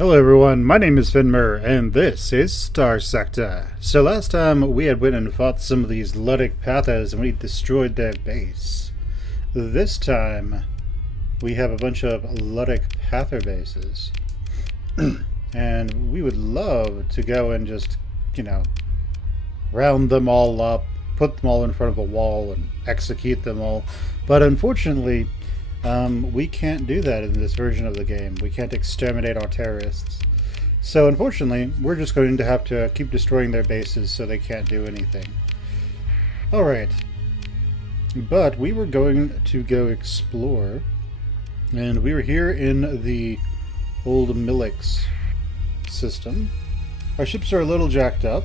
Hello everyone, my name is Muir, and this is Starsector. So last time we had went and fought some of these Luddic Pathos and we destroyed their base. This time we have a bunch of Luddic Pather bases. And we would love to go and just, round them all up, put them all in front of a wall and execute them all. But unfortunately, we can't do that in this version of the game. We can't exterminate our terrorists. So unfortunately, we're just going to have to keep destroying their bases so they can't do anything. Alright. But we were going to go explore. And we were here in the old Millix system. Our ships are a little jacked up.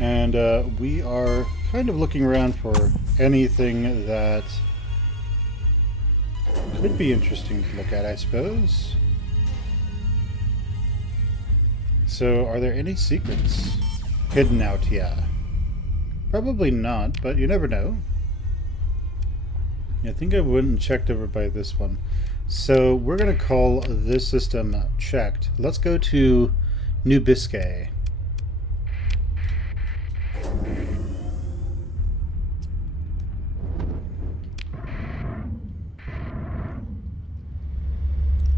And we are kind of looking around for anything that could be interesting to look at, I suppose. So, are there any secrets hidden out here? Probably not, but you never know. I think I went and checked over by this one. So, we're going to call this system checked. Let's go to New Biscay.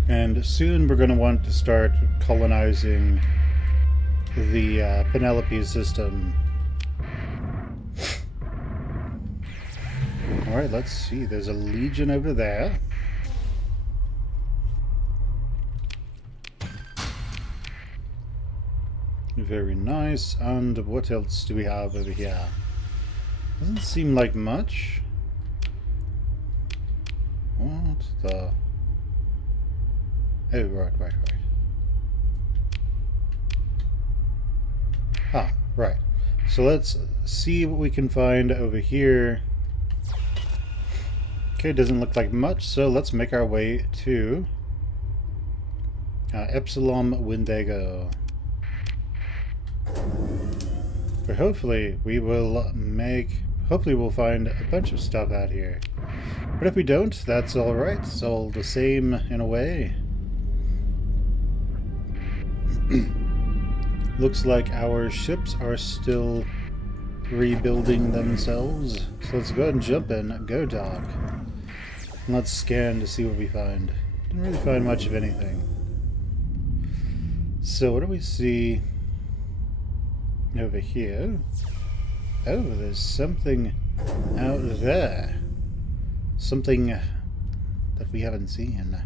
And soon we're going to want to start colonizing the Penelope system. Alright, let's see. There's a legion over there. Very nice. And what else do we have over here? Doesn't seem like much. What the... Oh, right. Ah, right. So let's see what we can find over here. Okay, doesn't look like much, so let's make our way to Epsilon Wendigo. But hopefully we'll find a bunch of stuff out here. But if we don't, that's alright. It's all the same in a way. Looks like our ships are still rebuilding themselves. So let's go ahead and jump in. Go, Doc. And let's scan to see what we find. Didn't really find much of anything. So what do we see over here? Oh, there's something out there. Something that we haven't seen.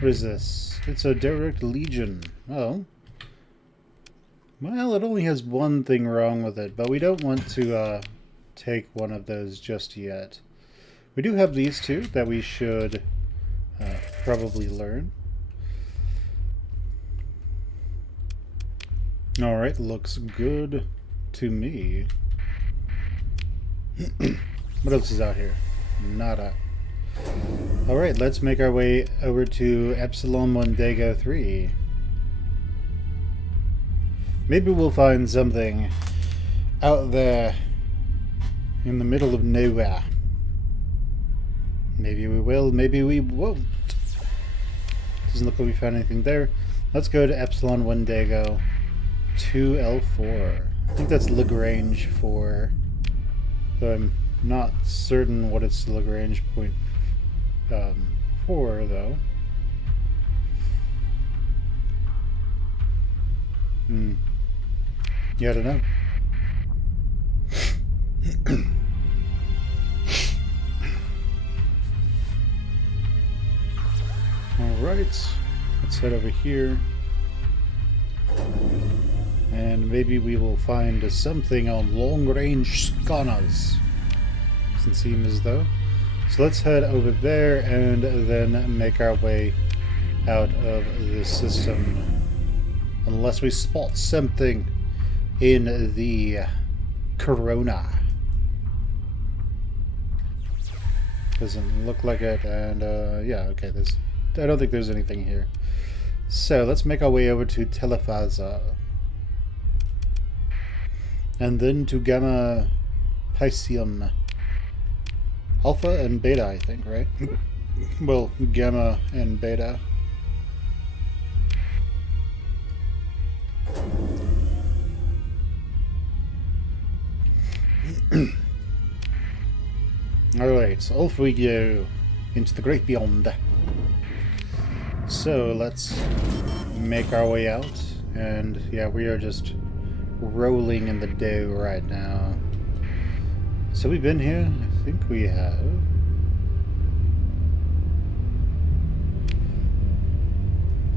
What is this? It's a direct legion. Oh. Well, it only has one thing wrong with it, but we don't want to take one of those just yet. We do have these two that we should probably learn. Alright, looks good to me. What else is out here? Nada. Alright, let's make our way over to Epsilon Wendigo 3. Maybe we'll find something out there in the middle of nowhere. Maybe we will, maybe we won't. Doesn't look like we found anything there. Let's go to Epsilon Wendigo 2L4. I think that's Lagrange 4. Though I'm not certain what its Lagrange point for, though. Yeah, I don't know. Alright, let's head over here. And maybe we will find something on long-range scanners. Doesn't seem as though. So let's head over there and then make our way out of the system. Unless we spot something in the Corona. Doesn't look like it, and yeah, okay, I don't think there's anything here. So let's make our way over to Telephaza. And then to Gamma Piscium. Alpha and Beta, I think, right? Well, Gamma and Beta. Alright, so off we go into the great beyond. So let's make our way out, and yeah, we are just rolling in the dough right now. So we've been here? I think we have.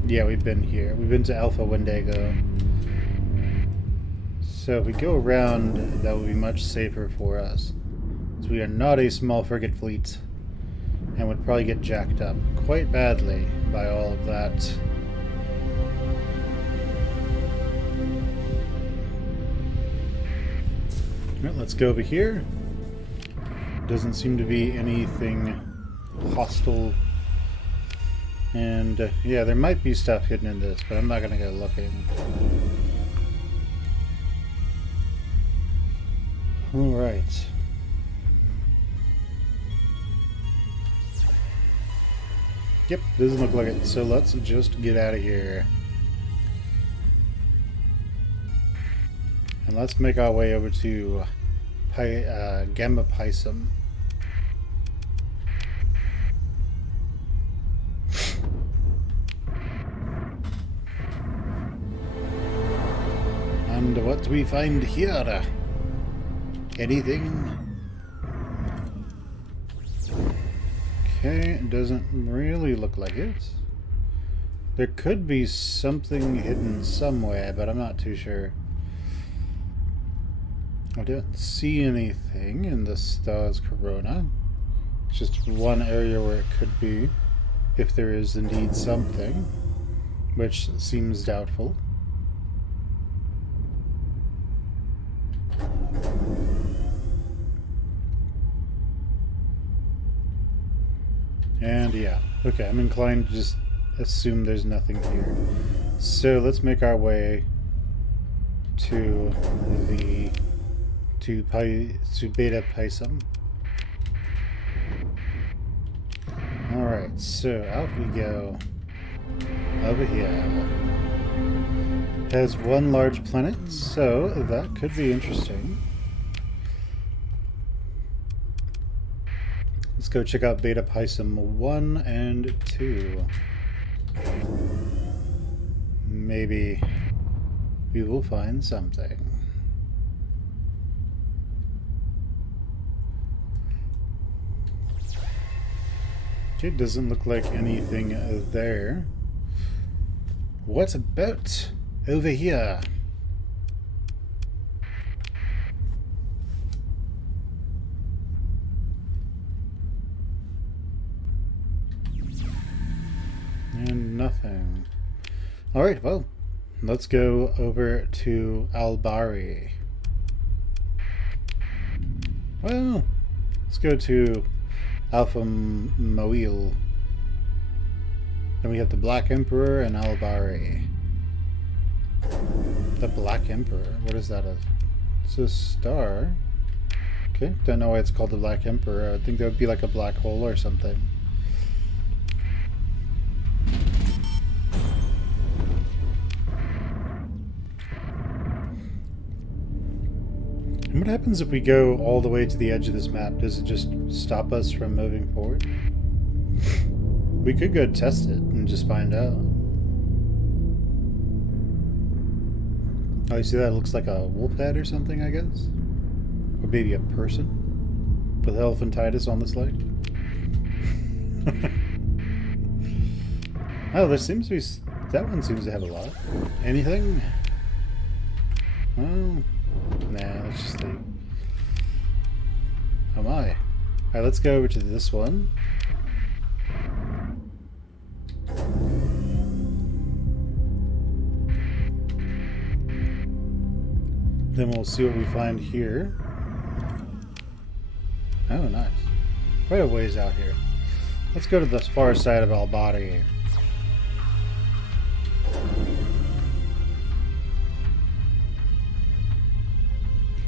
Yeah, we've been here. We've been to Alpha Wendigo. So if we go around, that would be much safer for us. So we are not a small frigate fleet, and would probably get jacked up quite badly by all of that. Well, let's go over here. Doesn't seem to be anything hostile. And yeah, there might be stuff hidden in this, but I'm not going to go looking. Alright. Yep, doesn't look like it. So let's just get out of here. And let's make our way over to Gamma Pisum. And what do we find here? Anything? Okay, it doesn't really look like it. There could be something hidden somewhere, but I'm not too sure. I don't see anything in the Stars Corona. It's just one area where it could be, if there is indeed something, which seems doubtful. And yeah, okay, I'm inclined to just assume there's nothing here. So let's make our way to Beta Pisum. Alright, so out we go. Over here. Has one large planet, so that could be interesting. Let's go check out Beta Pisum 1 and 2. Maybe we will find something. Okay, doesn't look like anything there. What about over here? And nothing. Alright, well, let's go over to Albari. Well, let's go to Alpha Muir. Then we have the Black Emperor and Albari. The Black Emperor? What is that? It's a star. Okay, don't know why it's called the Black Emperor. I think that would be like a black hole or something. And what happens if we go all the way to the edge of this map? Does it just stop us from moving forward? We could go test it and just find out. Oh, you see that? It looks like a wolf head or something, I guess? Or maybe a person with elephantitis on the slide. Oh, there seems to be... That one seems to have a lot. Anything? Oh... Nah, let's just leave. Oh my. Alright, let's go over to this one. Then we'll see what we find here. Oh, nice. Quite a ways out here. Let's go to the far side of Albari.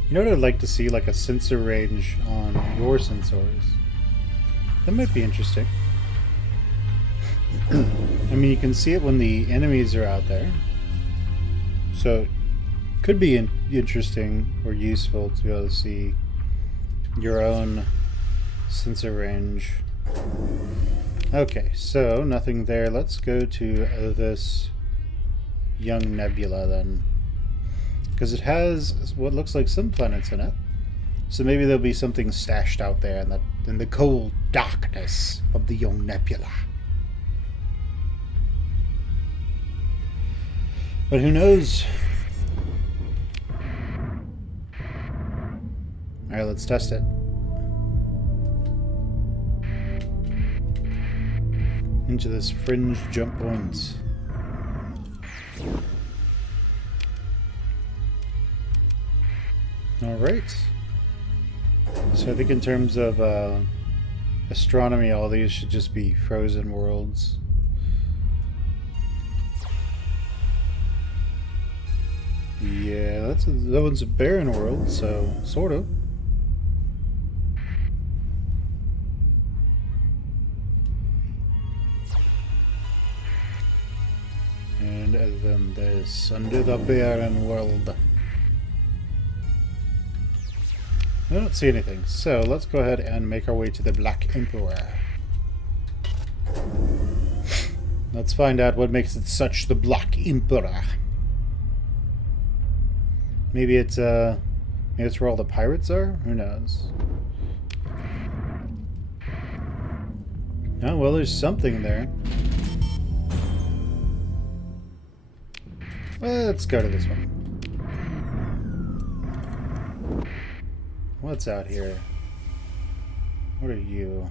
You know what I'd like to see? Like a sensor range on your sensors. That might be interesting. I mean, you can see it when the enemies are out there. So, could be interesting or useful to be able to see your own sensor range. Okay, so nothing there. Let's go to this young nebula then. Because it has what looks like some planets in it. So maybe there'll be something stashed out there in the cold darkness of the young nebula. But who knows? Alright, let's test it. Into this fringe jump point. Alright. So I think in terms of astronomy, all these should just be frozen worlds. Yeah, that one's a barren world, so sort of. And then there's under the barren world. I don't see anything, so let's go ahead and make our way to the Black Emperor. Let's find out what makes it such the Black Emperor. Maybe it's where all the pirates are? Who knows? Oh, well, there's something there. Well, let's go to this one. What's out here? What are you?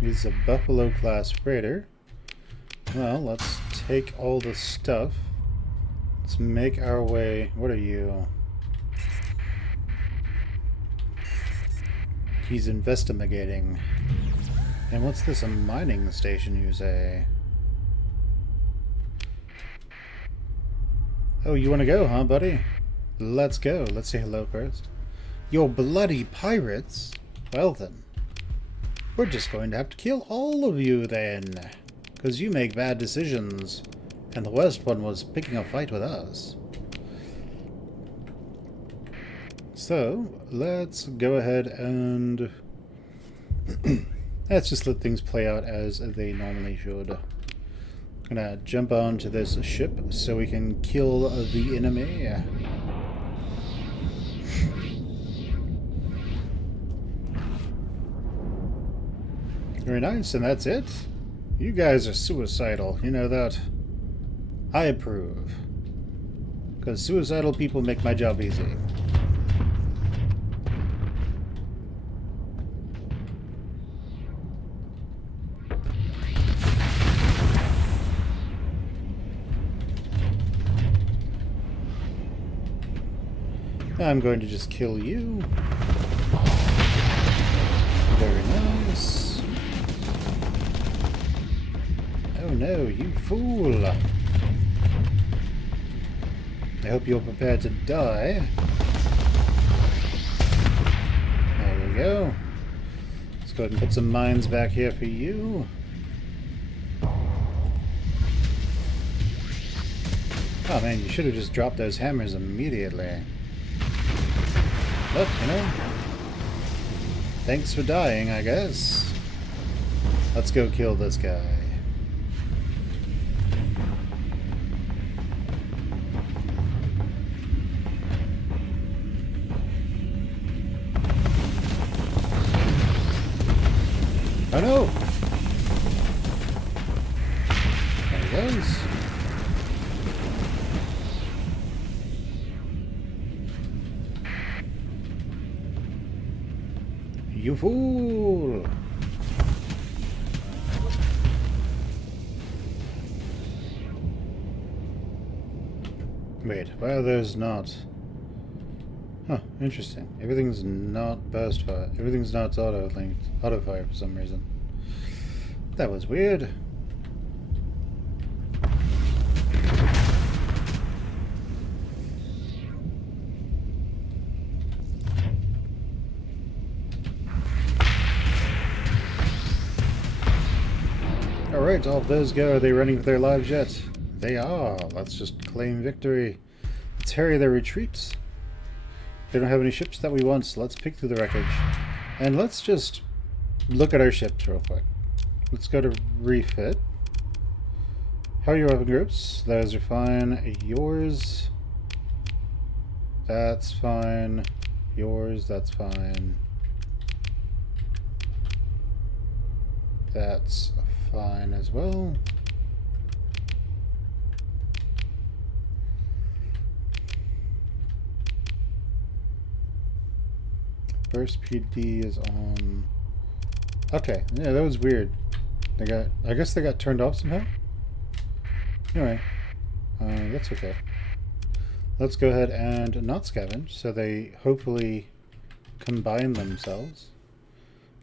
He's a Buffalo class freighter. Well, let's take all the stuff. Let's make our way. What are you? He's investigating. And what's this? A mining station, you say? Oh, you want to go, huh, buddy? Let's go. Let's say hello first. You're bloody pirates? Well then. We're just going to have to kill all of you then. Because you make bad decisions. And the worst one was picking a fight with us. So, let's go ahead and... let's just let things play out as they normally should. I'm gonna jump onto this ship so we can kill the enemy. Very nice, and that's it? You guys are suicidal, you know that? I approve. Because suicidal people make my job easy. I'm going to just kill you. Very nice. Oh no, you fool. I hope you're prepared to die. There you go. Let's go ahead and put some mines back here for you. Oh man, you should have just dropped those hammers immediately. Look, you know, thanks for dying, I guess. Let's go kill this guy. Oh no! There he goes. You fool! Wait, why are those not? Huh, interesting. Everything's not burst fire. Everything's not auto-linked. Auto-fire for some reason. That was weird. Alright, off those go. Are they running for their lives yet? They are. Let's just claim victory. Let's harry their retreats. They don't have any ships that we want, so let's pick through the wreckage. And let's just look at our ships real quick. Let's go to refit. How are your weapon groups? Those are fine. Yours. That's fine. Yours, that's fine. That's fine as well. First PD is on. Okay, yeah, that was weird. I guess they got turned off somehow. Anyway, that's okay. Let's go ahead and not scavenge, so they hopefully combine themselves.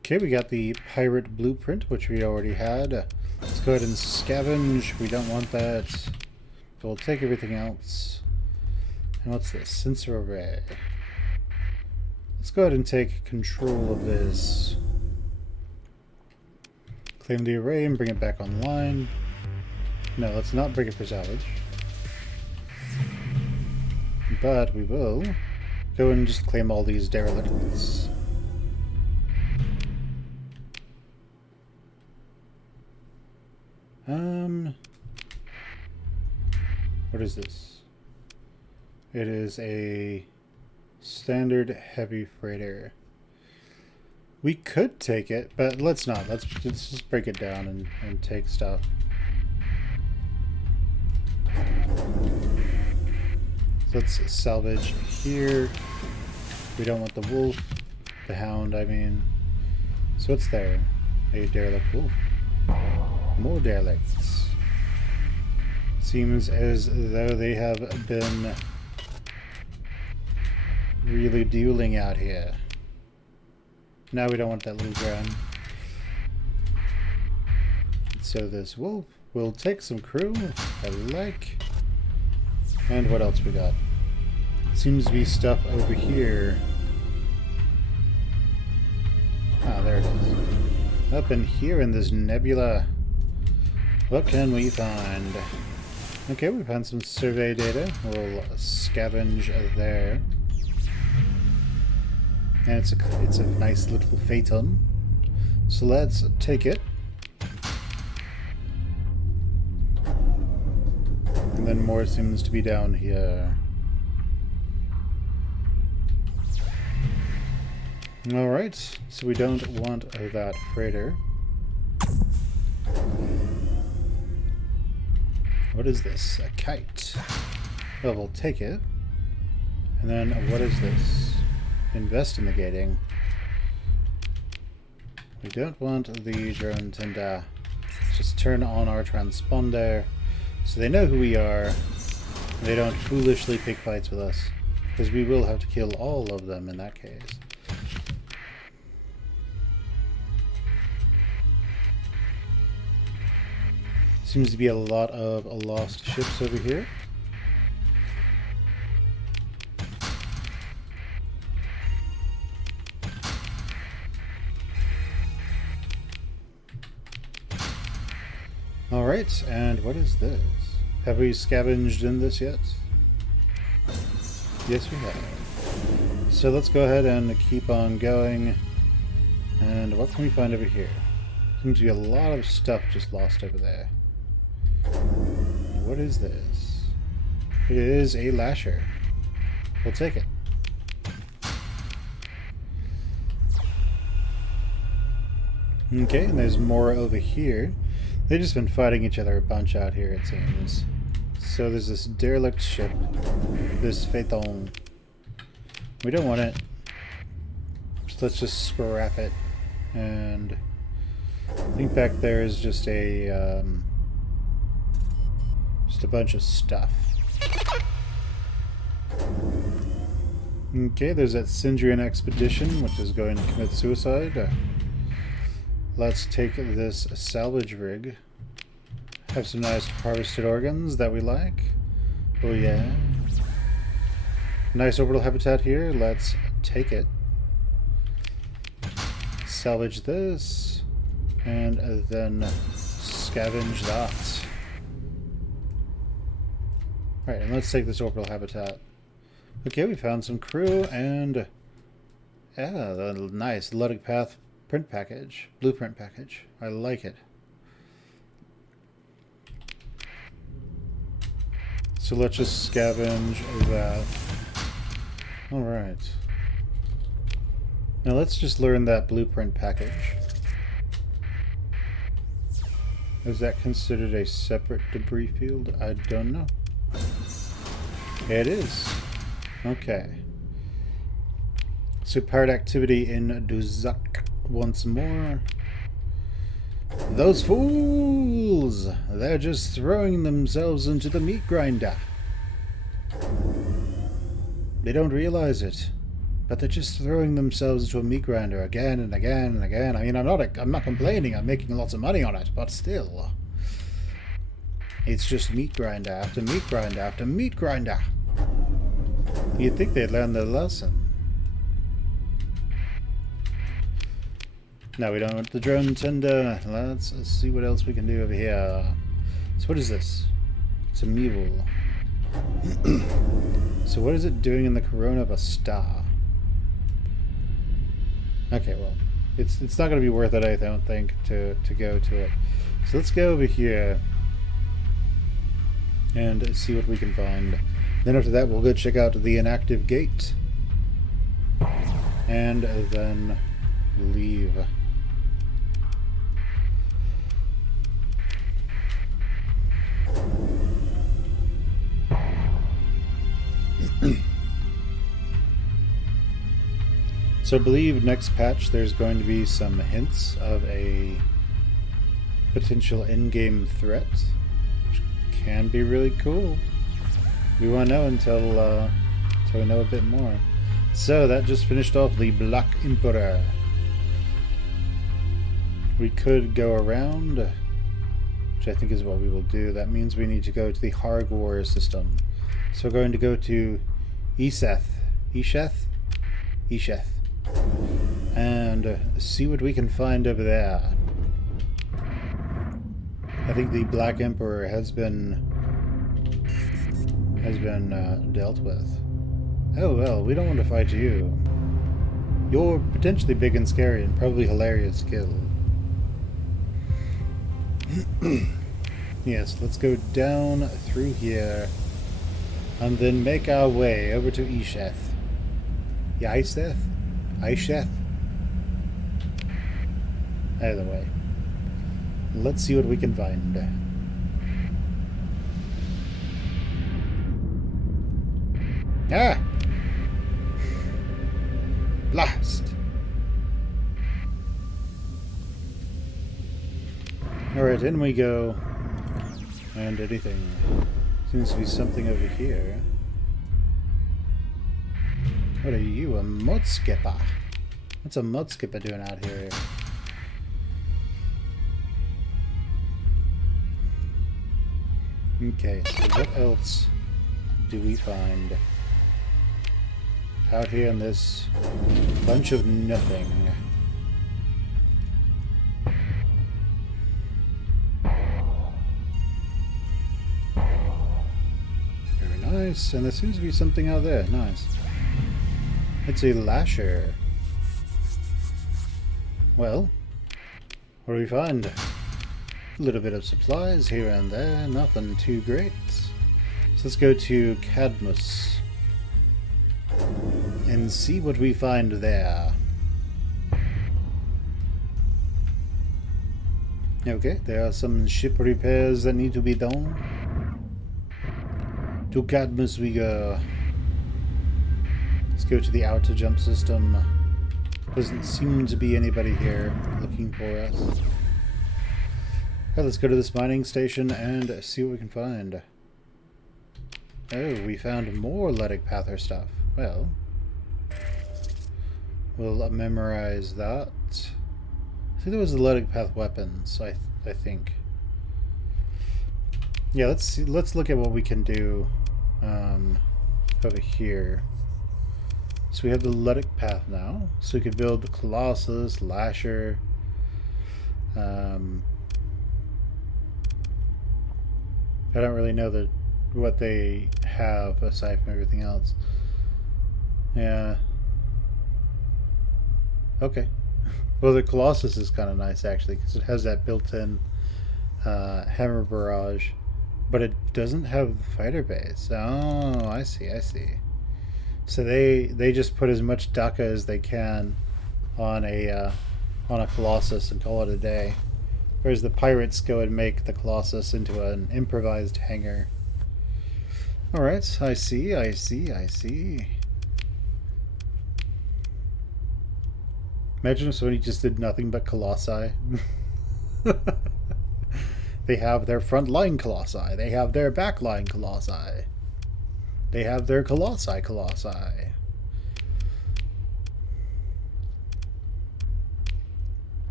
Okay, we got the pirate blueprint, which we already had. Let's go ahead and scavenge. We don't want that. But we'll take everything else. And what's this? Sensor array. Let's go ahead and take control of this. Claim the array and bring it back online. No, let's not bring it for salvage. But we will go and just claim all these derelicts. What is this? It is a standard heavy freighter. We could take it, but let's not. Let's just break it down and take stuff. Let's salvage here. We don't want the wolf. The hound, I mean. So what's there? A derelict wolf. More derelicts. Seems as though they have been really dueling out here. Now we don't want that little ground. So this wolf will take some crew. I like. And what else we got? Seems to be stuff over here. Ah, there it is. Up in here in this nebula. What can we find? Okay, we found some survey data. We'll scavenge there. And it's a nice little phaeton. So let's take it. And then more seems to be down here. Alright, so we don't want that freighter. What is this? A kite. Well, we'll take it. And then what is this? Investigating. We don't want the drone tender. Just turn on our transponder so they know who we are. They don't foolishly pick fights with us, because we will have to kill all of them in that case. Seems to be a lot of lost ships over here. Alright, and what is this? Have we scavenged in this yet? Yes, we have. So let's go ahead and keep on going. And what can we find over here? Seems to be a lot of stuff just lost over there. What is this? It is a lasher. We'll take it. Okay, and there's more over here. They've just been fighting each other a bunch out here, it seems. So there's this derelict ship, this phaeton. We don't want it. So let's just scrap it. And I think back there is just a bunch of stuff. Okay, there's that Syndrian expedition, which is going to commit suicide. Let's take this salvage rig. Have some nice harvested organs that we like. Oh yeah. Nice orbital habitat here. Let's take it. Salvage this. And then scavenge that. Alright, and let's take this orbital habitat. Okay, we found some crew and yeah, the nice Luddic Path print package, blueprint package. I like it. So let's just scavenge that. All right. Now let's just learn that blueprint package. Is that considered a separate debris field? I don't know. It is. Okay. So pirate activity in Duzak once more. Those fools! They're just throwing themselves into the meat grinder. They don't realize it, but they're just throwing themselves into a meat grinder again and again and again. I mean, I'm not complaining. I'm making lots of money on it, but still, it's just meat grinder after meat grinder after meat grinder. You'd think they'd learn their lesson. No, we don't want the drone tender. Let's see what else we can do over here. So what is this? It's a mule. So what is it doing in the corona of a star? Okay, well, it's not going to be worth it, I don't think, to go to it. So let's go over here and see what we can find. Then after that, we'll go check out the inactive gate. And then leave. So I believe next patch there's going to be some hints of a potential in-game threat, which can be really cool. We won't know until we know a bit more. So that just finished off the Black Emperor. We could go around, which I think is what we will do. That means we need to go to the Hargwar system. So we're going to go to Esheth, and see what we can find over there. I think the Black Emperor has been dealt with. Oh well, we don't want to fight you. You're potentially big and scary and probably hilarious to kill. Yes, let's go down through here and then make our way over to Esheth. Yeah, Esheth? Either way. Let's see what we can find. Ah! Blast! Alright, in we go. And anything. Seems to be something over here. What are you, a mud skipper? What's a mud skipper doing out here? Okay, so what else do we find out here in this bunch of nothing? Very nice, and there seems to be something out there. Nice. It's a lasher. Well, what do we find? A little bit of supplies here and there, nothing too great. So let's go to Cadmus and see what we find there. Okay, there are some ship repairs that need to be done. To Cadmus we go. Let's go to the outer jump system. Doesn't seem to be anybody here looking for us. Alright, let's go to this mining station and see what we can find. Oh, we found more Luddic Pather stuff. Well, we'll memorize that. I think there was the Luddic Path weapons, I think. Yeah, let's look at what we can do over here. So we have the Luddic Path now. So we could build the Colossus, Lasher. I don't really know what they have aside from everything else. Yeah. Okay. Well, the Colossus is kind of nice actually because it has that built-in hammer barrage, but it doesn't have the fighter base. Oh, I see. I see. So they just put as much Daka as they can on a Colossus and call it a day. Whereas the pirates go and make the Colossus into an improvised hangar. Alright, I see, I see, I see. Imagine if somebody just did nothing but Colossi. They have their front line Colossi. They have their back line Colossi. They have their Colossi.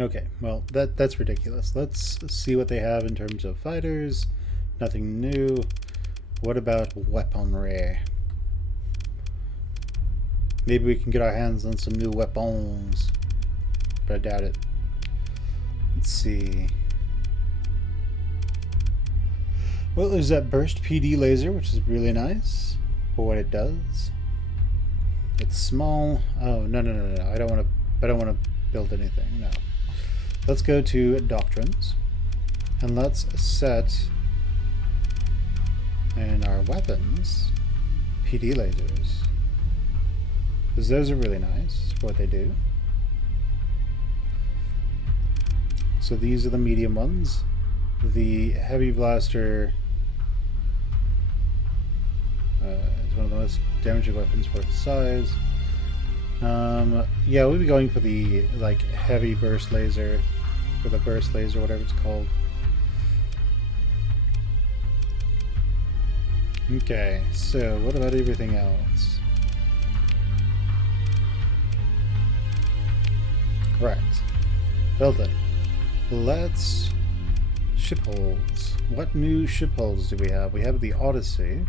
Okay, well, that's ridiculous. Let's see what they have in terms of fighters. Nothing new. What about weaponry? Maybe we can get our hands on some new weapons. But I doubt it. Let's see. Well, there's that burst PD laser, which is really nice for what it does. It's small. Oh, no. I don't want to build anything. No. Let's go to doctrines. And let's set in our weapons PD lasers. Because those are really nice for what they do. So these are the medium ones. The heavy blaster is one of the most damaging weapons for its size. Yeah, we'll be going for the like heavy burst laser, or the burst laser, whatever it's called. Okay, so what about everything else? Right, well then, let's ship hulls. What new ship hulls do we have? We have the Odyssey,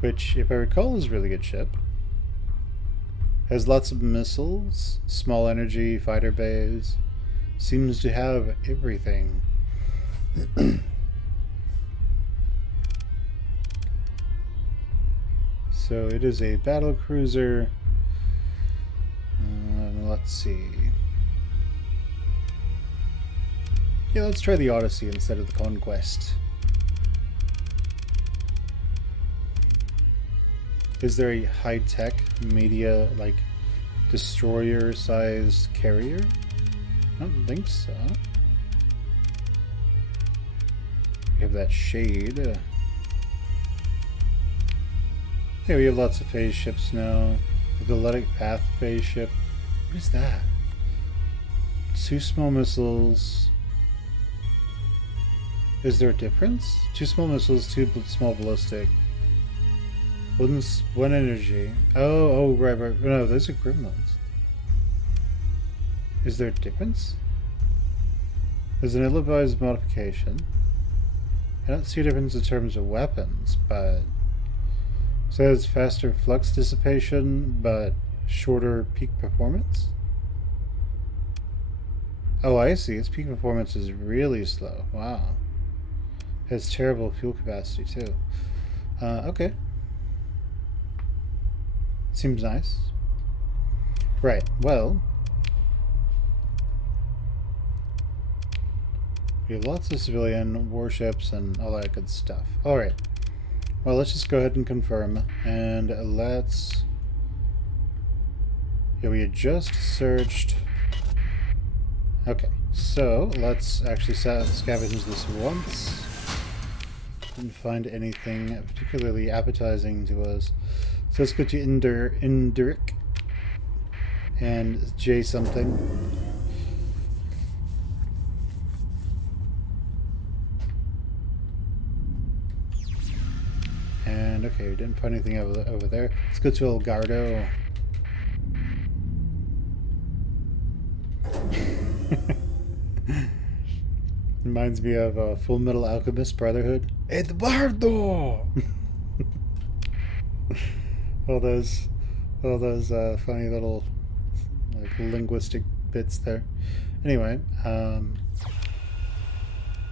which, if I recall, is a really good ship. Has lots of missiles, small energy, fighter bays. Seems to have everything. So it is a battle cruiser. Let's see. Yeah, let's try the Odyssey instead of the Conquest. Is there a high-tech media, like, destroyer-sized carrier? I don't think so. We have that shade. Yeah, we have lots of phase ships now. The Galactic Path phase ship. What is that? 2 small missiles. Is there a difference? 2 small missiles, 2 small ballistic. One energy. Oh, right. No, those are gremlins. Is there a difference? There's an ill-advised modification. I don't see a difference in terms of weapons, but it says faster flux dissipation, but shorter peak performance. Oh, I see. Its peak performance is really slow. Wow. It has terrible fuel capacity too. Okay. Seems nice. Right, well, we have lots of civilian warships and all that good stuff. Alright, well, let's just go ahead and confirm, and let's... Yeah, we had just searched... Okay, so let's actually scavenge this once. Didn't find anything particularly appetizing to us. So let's go to Indiric and J something. And okay, we didn't find anything over there. Let's go to Elgardo. Reminds me of Full Metal Alchemist Brotherhood. Eduardo! all those funny little like linguistic bits there. Anyway,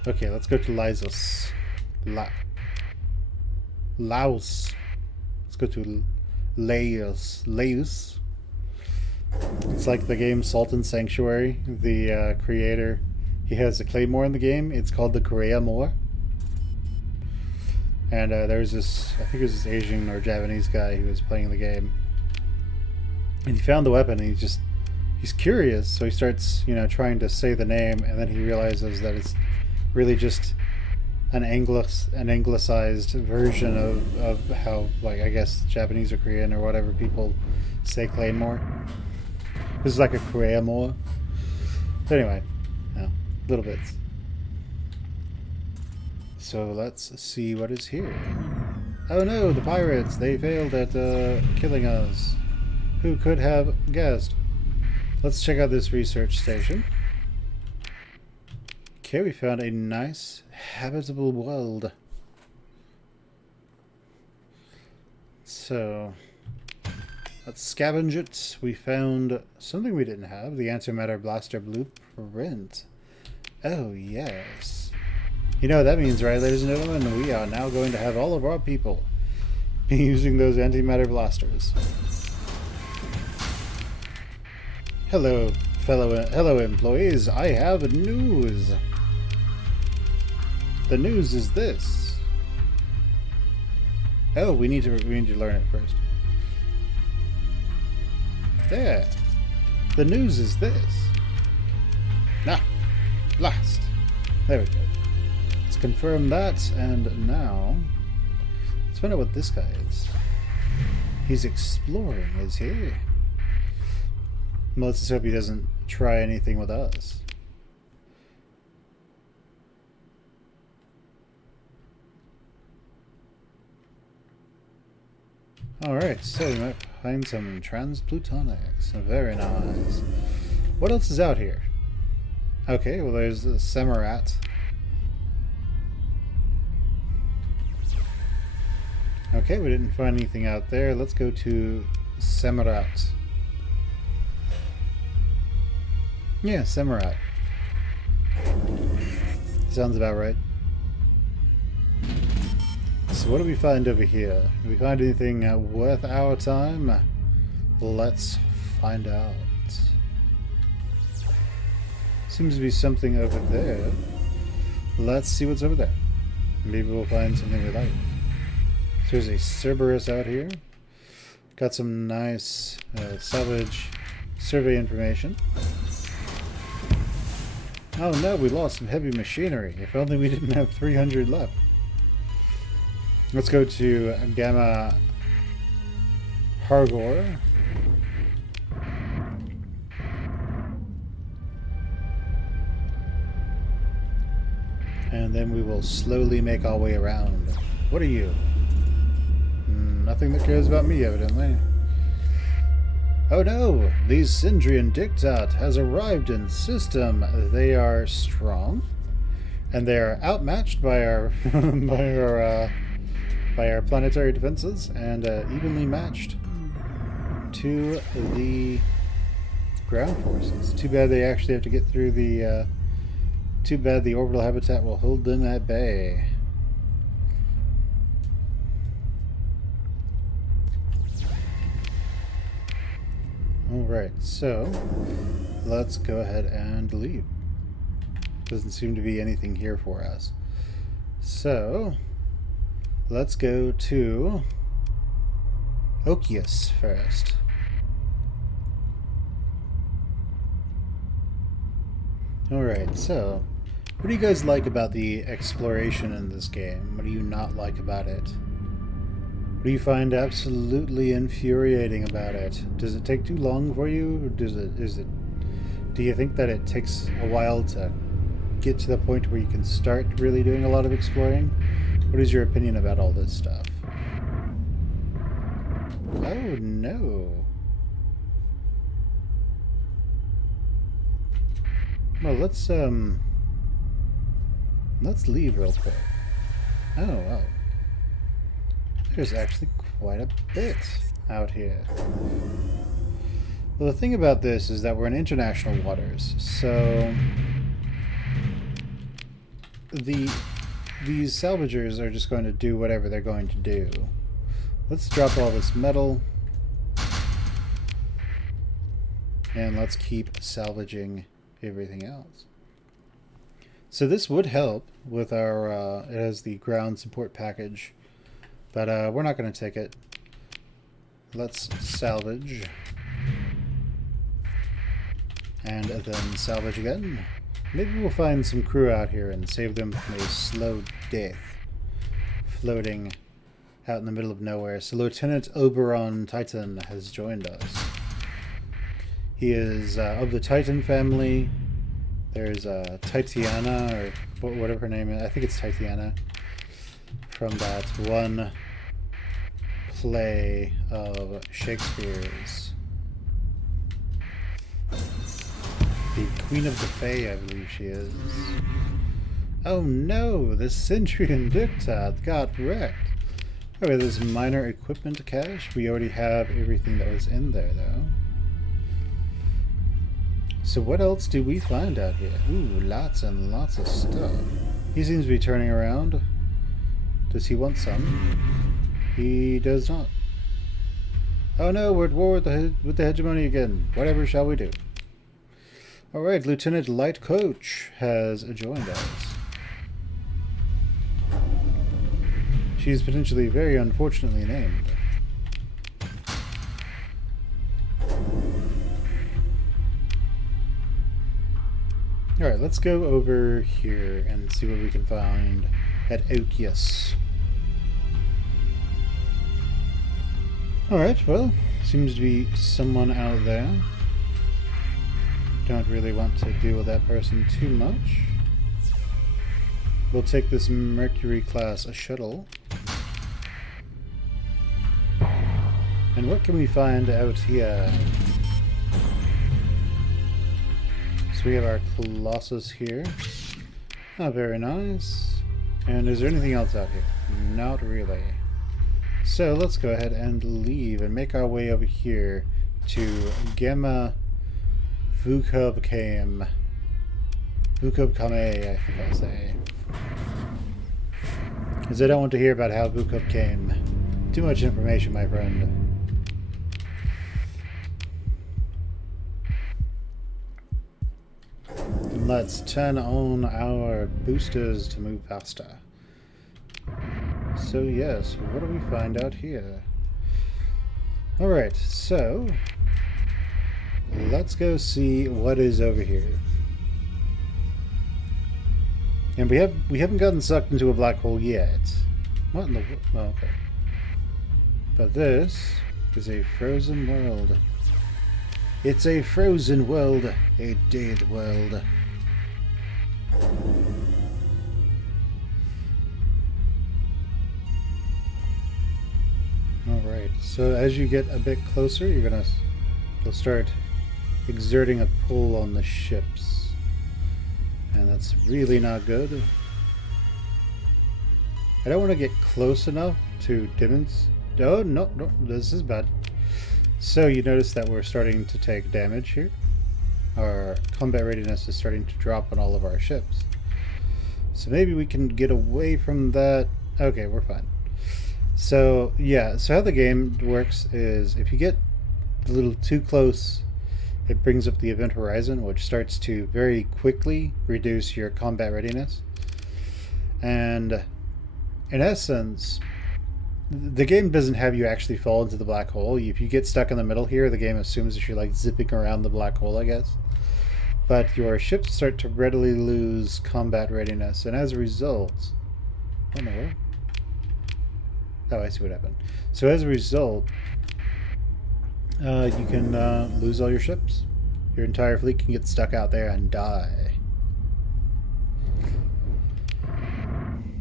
okay, let's go to Laos. Let's go to Leus. It's like the game Salt and Sanctuary. The creator, he has a claymore in the game. It's called the Korea Moor. And there's this, I think it was this Asian or Japanese guy who was playing the game. And he found the weapon and he's curious, so he starts, trying to say the name, and then he realizes that it's really just an anglicized version of how, like, I guess Japanese or Korean or whatever people say claymore. This is like a Korea Moor. But anyway, little bits. So let's see what is here. Oh no, the pirates! They failed at killing us. Who could have guessed? Let's check out this research station. Okay, we found a nice habitable world. So let's scavenge it. We found something we didn't have, the antimatter blaster blueprint. Oh yes. You know what that means, right, ladies and gentlemen? We are now going to have all of our people be using those antimatter blasters. Hello, hello employees. I have news. The news is this. Oh, we need to learn it first. There. The news is this. Now, blast. There we go. Let's confirm that, and now let's find out what this guy is. He's exploring, is he? Well, let's just hope he doesn't try anything with us. Alright, so we might find some transplutonics. Very nice. What else is out here? Okay, well there's the Semarat. Okay, we didn't find anything out there. Let's go to Semarat. Yeah, Semarat. Sounds about right. So what do we find over here? Do we find anything worth our time? Let's find out. Seems to be something over there. Let's see what's over there. Maybe we'll find something we like. So there's a Cerberus out here. Got some nice salvage survey information. Oh no, we lost some heavy machinery. If only we didn't have 300 left. Let's go to Gamma Hargor. And then we will slowly make our way around. What are you? Nothing that cares about me, evidently. Oh no! The Syndrian Diktat has arrived in system. They are strong, and they are outmatched by our by our planetary defenses, and evenly matched to the ground forces. Too bad they actually have to get through the. Too bad the orbital habitat will hold them at bay. Alright, so let's go ahead and leave. Doesn't seem to be anything here for us. So let's go to Okius first. Alright, so what do you guys like about the exploration in this game? What do you not like about it? What do you find absolutely infuriating about it? Does it take too long for you? Or do you think that it takes a while to get to the point where you can start really doing a lot of exploring? What is your opinion about all this stuff? Oh no. Well, let's leave real quick. Oh wow. There's actually quite a bit out here. Well, the thing about this is that we're in international waters, so these salvagers are just going to do whatever they're going to do. Let's drop all this metal. And let's keep salvaging everything else. So this would help with our, it has the ground support package, but we're not going to take it. Let's salvage. And then salvage again. Maybe we'll find some crew out here and save them from a slow death. Floating out in the middle of nowhere. So Lieutenant Oberon Titan has joined us. He is of the Titan family. There's Titiana, or whatever her name is. I think it's Titiana. From that one play of Shakespeare's. The Queen of the Fae, I believe she is. Oh no, the Centurion Dictat got wrecked. Okay, there's minor equipment cache. We already have everything that was in there, though. So what else do we find out here? Ooh, lots and lots of stuff. He seems to be turning around. Does he want some? He does not. Oh no, we're at war with the hegemony again. Whatever shall we do? Alright, Lieutenant Light Coach has joined us. She's potentially very unfortunately named. Alright, let's go over here and see what we can find at Okius. Alright, well, seems to be someone out there. Don't really want to deal with that person too much. We'll take this Mercury class shuttle. And what can we find out here? So we have our Colossus here. Oh, very nice. And is there anything else out here? Not really. So let's go ahead and leave and make our way over here to Gamma Vukub Kame, I think I'll say. Because I don't want to hear about how Vukub came. Too much information, my friend. Let's turn on our boosters to move faster. So yes, what do we find out here? Alright, so let's go see what is over here. And we haven't gotten sucked into a black hole yet. What in the world? Oh, okay. But this is a frozen world. It's a frozen world, a dead world. Alright, so as you get a bit closer, you'll start exerting a pull on the ships. And that's really not good. I don't want to get close enough to demonstrate. Oh, no, this is bad. So you notice that we're starting to take damage here. Our combat readiness is starting to drop on all of our ships. So maybe we can get away from that. Okay, we're fine. So, yeah, so how the game works is if you get a little too close, it brings up the event horizon, which starts to very quickly reduce your combat readiness. And in essence, the game doesn't have you actually fall into the black hole. If you get stuck in the middle here, the game assumes that you're like zipping around the black hole, I guess. But your ships start to readily lose combat readiness, and as a result... Oh, no, where? Oh, I see what happened. So as a result, you can lose all your ships. Your entire fleet can get stuck out there and die.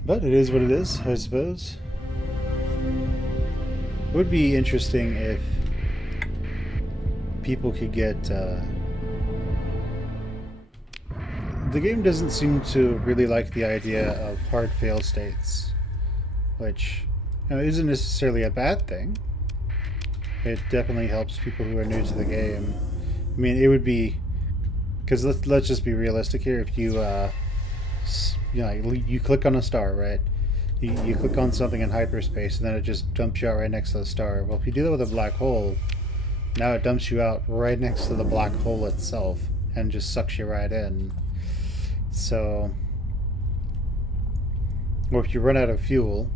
But it is what it is, I suppose. It would be interesting if people could get... The game doesn't seem to really like the idea of hard fail states, which isn't necessarily a bad thing. It definitely helps people who are new to the game. I mean, it would be... Because let's just be realistic here. If you, you click on a star, right? You click on something in hyperspace, and then it just dumps you out right next to the star. Well, if you do that with a black hole, Now it dumps you out right next to the black hole itself and just sucks you right in. So, or if you run out of fuel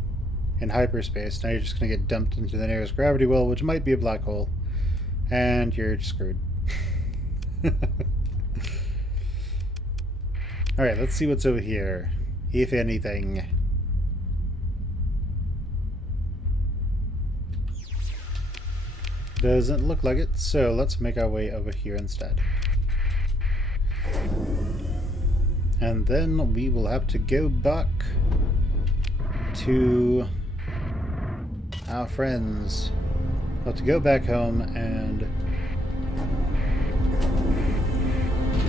in hyperspace, now you're just going to get dumped into the nearest gravity well, which might be a black hole, and you're screwed. Alright, let's see what's over here, if anything. Doesn't look like it, so let's make our way over here instead. And then we will have to go back to our friends. We'll have to go back home and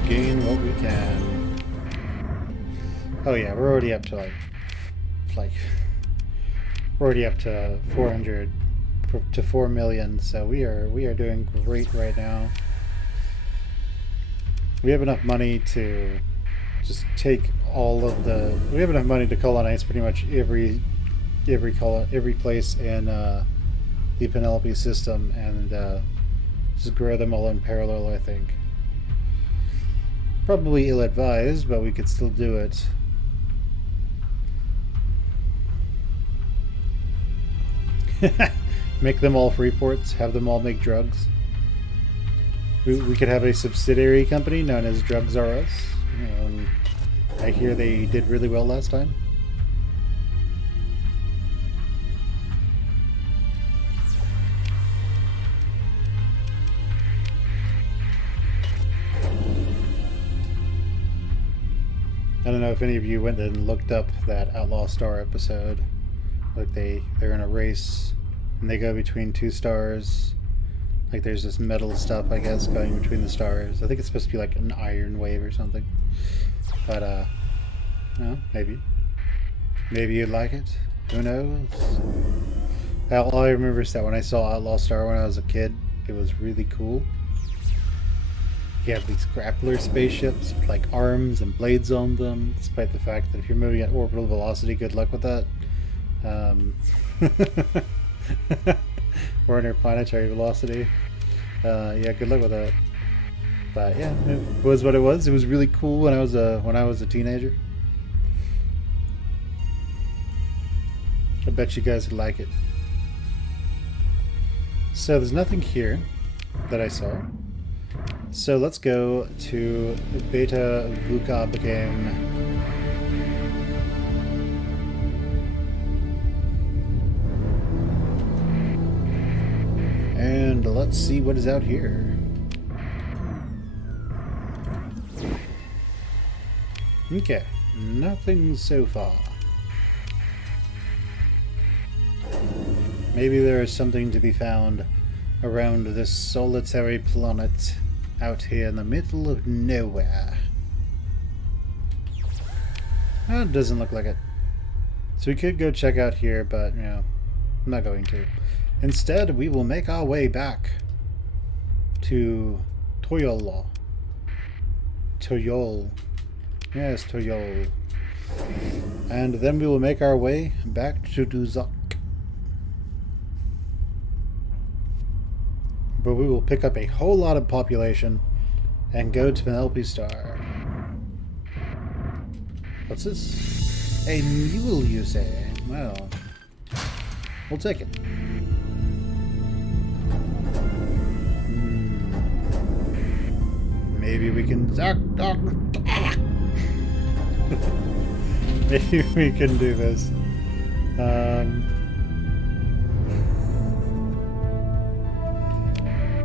gain what we can. Oh yeah, we're already up to like we're already up to 400 to 4 million, so we are doing great right now. We have enough money to just take all of the. We have enough money to colonize pretty much every place in the Penelope system, and just grow them all in parallel. I think probably ill-advised, but we could still do it. Make them all free ports. Have them all make drugs. We could have a subsidiary company known as Drugs R Us. I hear they did really well last time. I don't know if any of you went and looked up that Outlaw Star episode. Like they're in a race and they go between two stars. Like there's this metal stuff, I guess, going between the stars. I think it's supposed to be like an iron wave or something. But well, maybe you'd like it. Who knows? All I remember is that when I saw Outlaw Star when I was a kid, it was really cool. You have these grappler spaceships with like arms and blades on them, despite the fact that if you're moving at orbital velocity, good luck with that. Or interplanetary velocity. Yeah, good luck with that. But yeah, it was what it was. It was really cool when I was a teenager. I bet you guys would like it. So there's nothing here that I saw. So let's go to Beta Vukab game. And let's see what is out here. Okay, nothing so far. Maybe there is something to be found around this solitary planet out here in the middle of nowhere. It doesn't look like it. So we could go check out here, but, you know, I'm not going to. Instead, we will make our way back to Toyol. Toyol. Yes, Toyol. And then we will make our way back to Duzak. But we will pick up a whole lot of population and go to Penelope Star. What's this? A mule, you say? Well, we'll take it. Maybe we can... Maybe we can do this.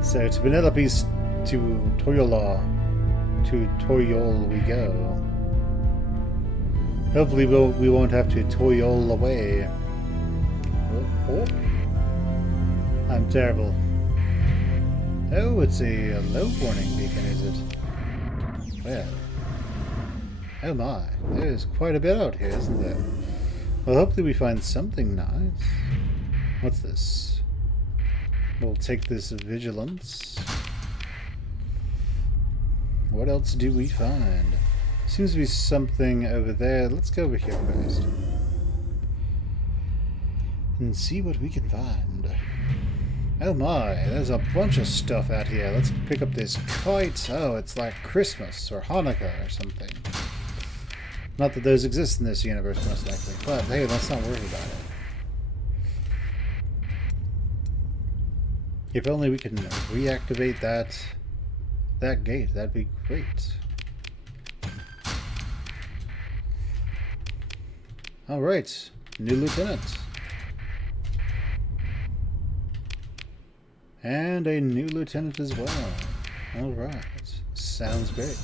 So to Penelope's, to Toyola, to Toyol we go. Hopefully we won't have to Toyol away. Oh. I'm terrible. Oh, it's a low warning beacon, is it? Well. Oh my, there's quite a bit out here, isn't there? Well, hopefully we find something nice. What's this? We'll take this vigilance. What else do we find? Seems to be something over there. Let's go over here first. And see what we can find. Oh my, there's a bunch of stuff out here. Let's pick up this kite. Oh, it's like Christmas or Hanukkah or something. Not that those exist in this universe, most likely. But hey, let's not worry about it. If only we can reactivate that gate, that'd be great. Alright, new lieutenant. And a new lieutenant as well. Alright, sounds great.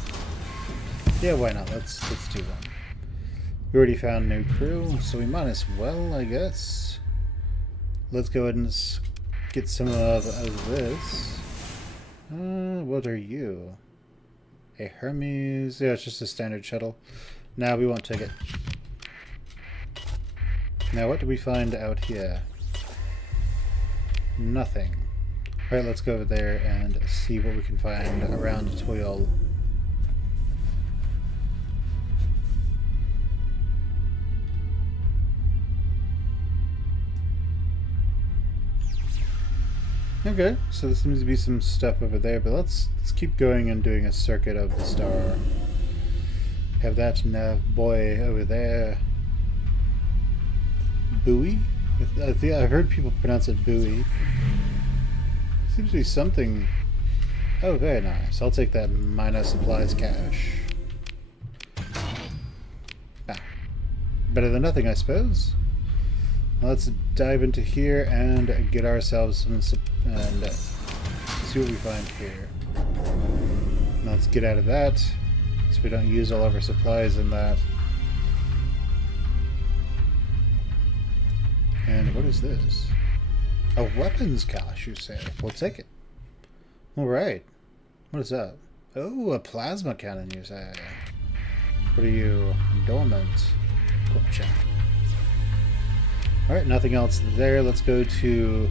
Yeah, why not? Let's do one. We already found new crew, so we might as well, I guess. Let's go ahead and get some of this. What are you? A Hermes? Yeah, it's just a standard shuttle. Now we won't take it. Now what do we find out here? Nothing. Alright, let's go over there and see what we can find around Toyol. Okay, so there seems to be some stuff over there, but let's keep going and doing a circuit of the star. Have that nav boy over there. Buoy? I think I've heard people pronounce it buoy. Seems to be something. Oh, very nice. I'll take that minor supplies cash. Ah, better than nothing, I suppose. Let's dive into here and get ourselves some and see what we find here. Let's get out of that so we don't use all of our supplies in that. And what is this? A weapons cache, you say? We'll take it. Alright. What is that? Oh, a plasma cannon, you say? What are you? Dormant. Gotcha. Alright, nothing else there. Let's go to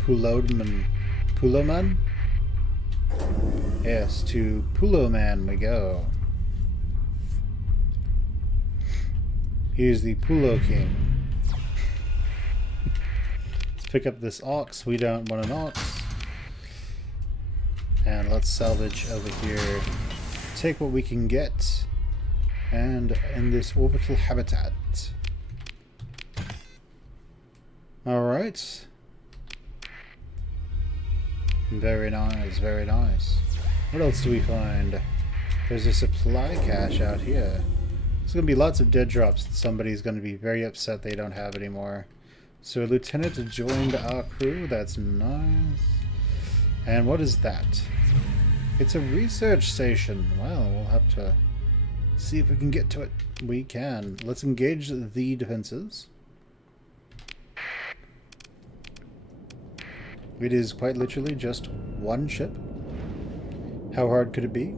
Puloman? Yes, to Puloman we go. He's the Pulo King. Let's pick up this ox. We don't want an ox. And let's salvage over here. Take what we can get. And in this orbital habitat. Alright. Very nice, very nice. What else do we find? There's a supply cache out here. There's going to be lots of dead drops that somebody's going to be very upset they don't have anymore. So a lieutenant joined our crew. That's nice. And what is that? It's a research station. Well, we'll have to see if we can get to it. We can. Let's engage the defenses. It is quite literally just one ship. How hard could it be?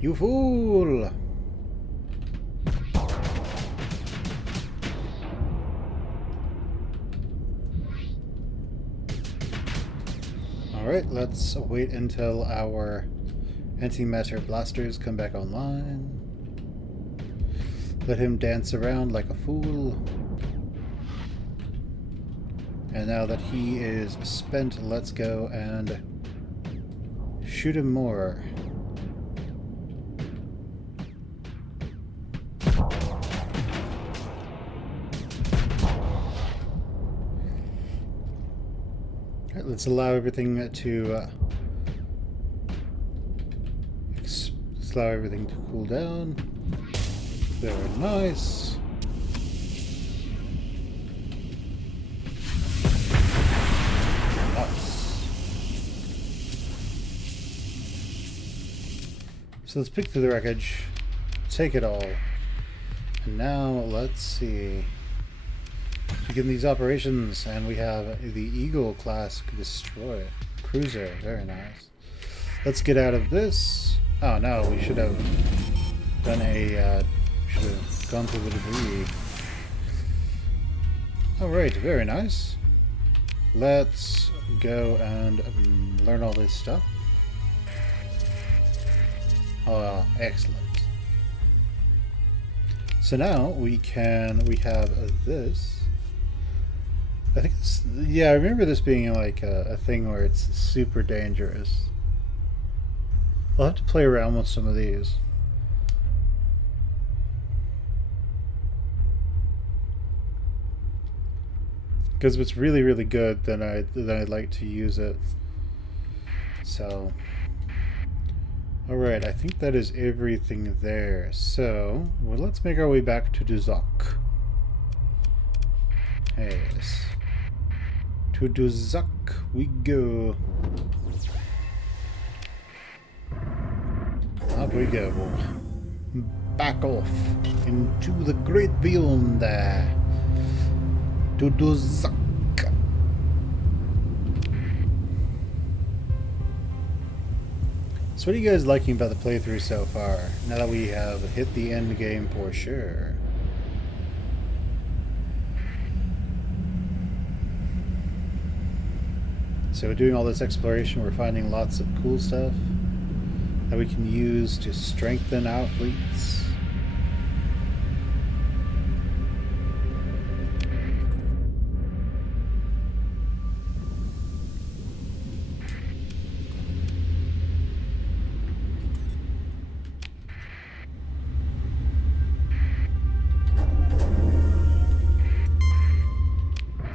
You fool! Alright, let's wait until our antimatter blasters come back online. Let him dance around like a fool. And now that he is spent, let's go and shoot him more. Alright, let's allow everything to cool down. Very nice. Nice. So let's pick through the wreckage, take it all, and now let's see. Begin these operations, and we have the Eagle class destroyer cruiser. Very nice. Let's get out of this. Oh no, we should have done a. Should have gone through the debris. Alright, very nice. Let's go and learn all this stuff. Oh, excellent. So now we have this. I think it's, yeah, I remember this being like a thing where it's super dangerous. I'll have to play around with some of these. Because if it's really, really good, then I'd like to use it. So, all right, I think that is everything there. So, well, let's make our way back to Duzak. Yes, to Duzak we go. Up we go. Back off into the great beyond there. To Duzak. So what are you guys liking about the playthrough so far, now that we have hit the end game for sure? So doing all this exploration, we're finding lots of cool stuff that we can use to strengthen our fleets.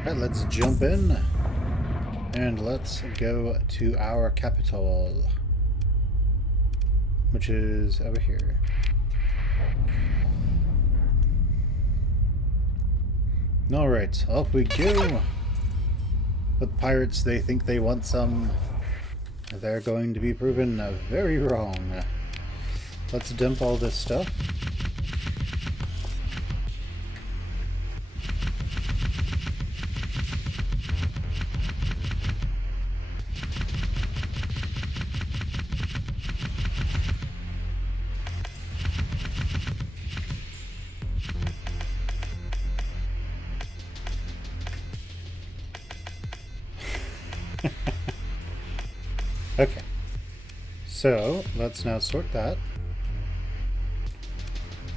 Alright, let's jump in and let's go to our capital, which is over here. Alright, off we go. With pirates, they think they want some. They're going to be proven very wrong. Let's dump all this stuff. Okay, so let's now sort that,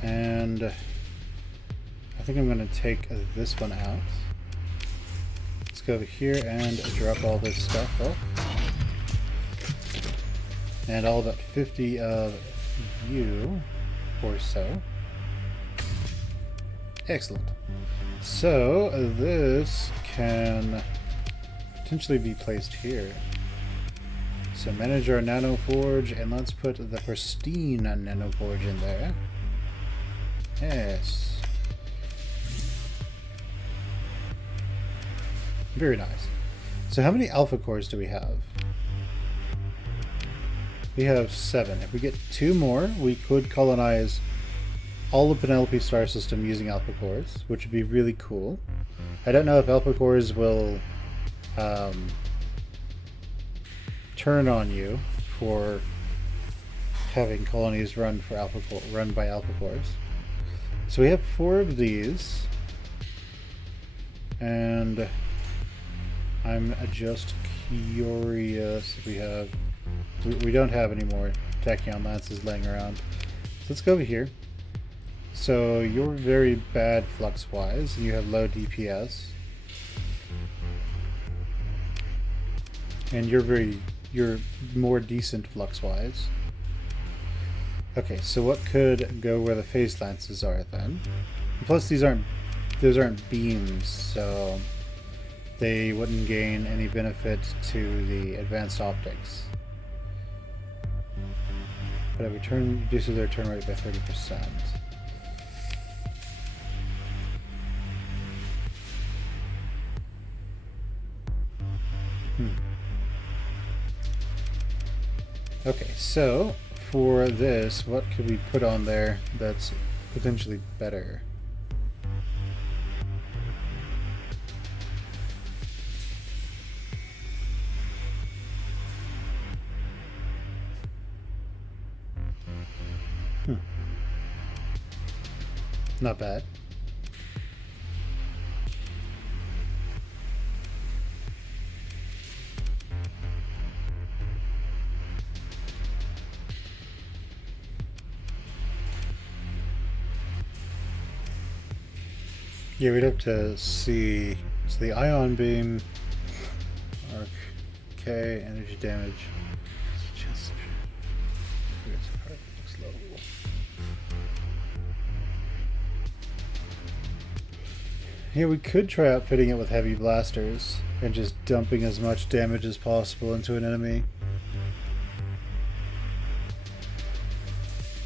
and I think I'm going to take this one out. Let's go over here and drop all this stuff off, and all but 50 of you or so. Excellent. So this can potentially be placed here. So manage our nano forge, and let's put the pristine nano forge in there. Yes. Very nice. So how many alpha cores do we have? We have 7. If we get 2 more, we could colonize all the Penelope star system using alpha cores, which would be really cool. I don't know if alpha cores will turn on you for having colonies run by alpha cores. So we have 4 of these, and I'm just curious if we don't have any more tachyon lances laying around. So let's go over here. So you're very bad flux wise, and you have low DPS, and you're more decent flux-wise. Okay, so what could go where the phase lances are then? Plus, those aren't beams, so they wouldn't gain any benefit to the advanced optics. But it reduces their turn rate by 30%. Okay, so for this, what could we put on there that's potentially better? Not bad. Yeah, we'd have to see. So the ion beam, arc, K, energy damage. Just low. Yeah, we could try outfitting it with heavy blasters and just dumping as much damage as possible into an enemy.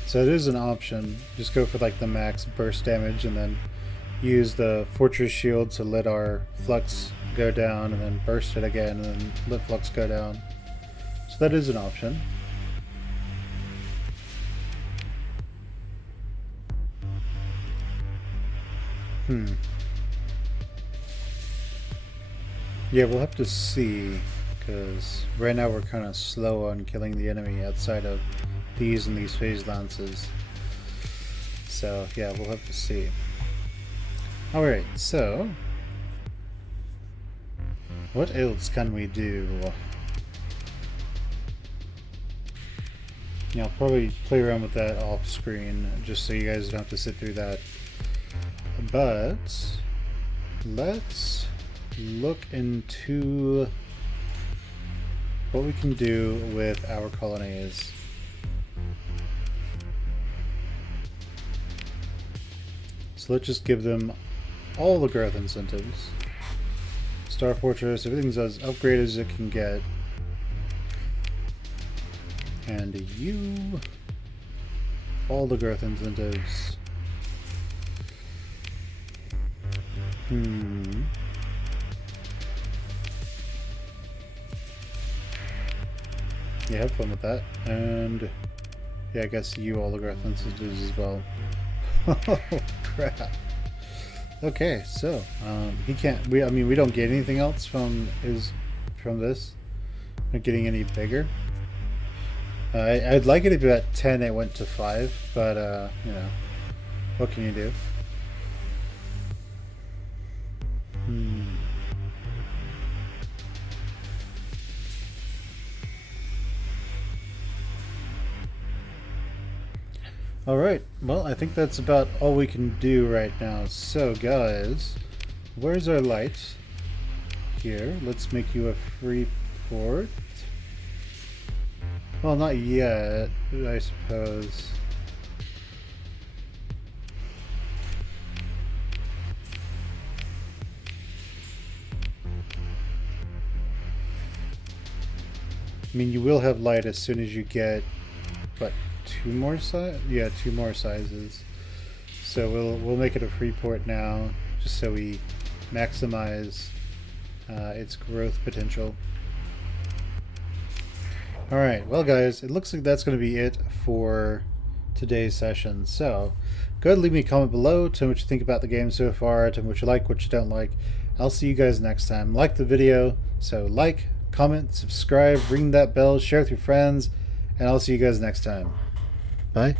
So it is an option. Just go for like the max burst damage and then use the fortress shield to let our flux go down and then burst it again and then let flux go down. So that is an option. Yeah, we'll have to see, because right now we're kind of slow on killing the enemy outside of these and these phase lances. So yeah, we'll have to see. Alright, so what else can we do? Yeah, I'll probably play around with that off screen just so you guys don't have to sit through that. But let's look into what we can do with our colonies. So let's just give them all the growth incentives. Star Fortress, everything's as upgraded as it can get. And you, all the growth incentives. Yeah, have fun with that. And yeah, I guess you all the growth incentives as well. Oh crap. Okay, so he can't. I mean, we don't get anything else from this. Not getting any bigger. I'd like it to be at 10. It went to 5, but you know, what can you do? Alright, well, I think that's about all we can do right now. So, guys, where's our light? Here, let's make you a free port. Well, not yet, I suppose. I mean, you will have light as soon as you get, what, two more sizes. So we'll make it a free port now, just so we maximize its growth potential. Alright, well guys, it looks like that's going to be it for today's session. So, go ahead and leave me a comment below, tell me what you think about the game so far, tell me what you like, what you don't like. I'll see you guys next time. Like the video, so like, comment, subscribe, ring that bell, share with your friends, and I'll see you guys next time. Bye.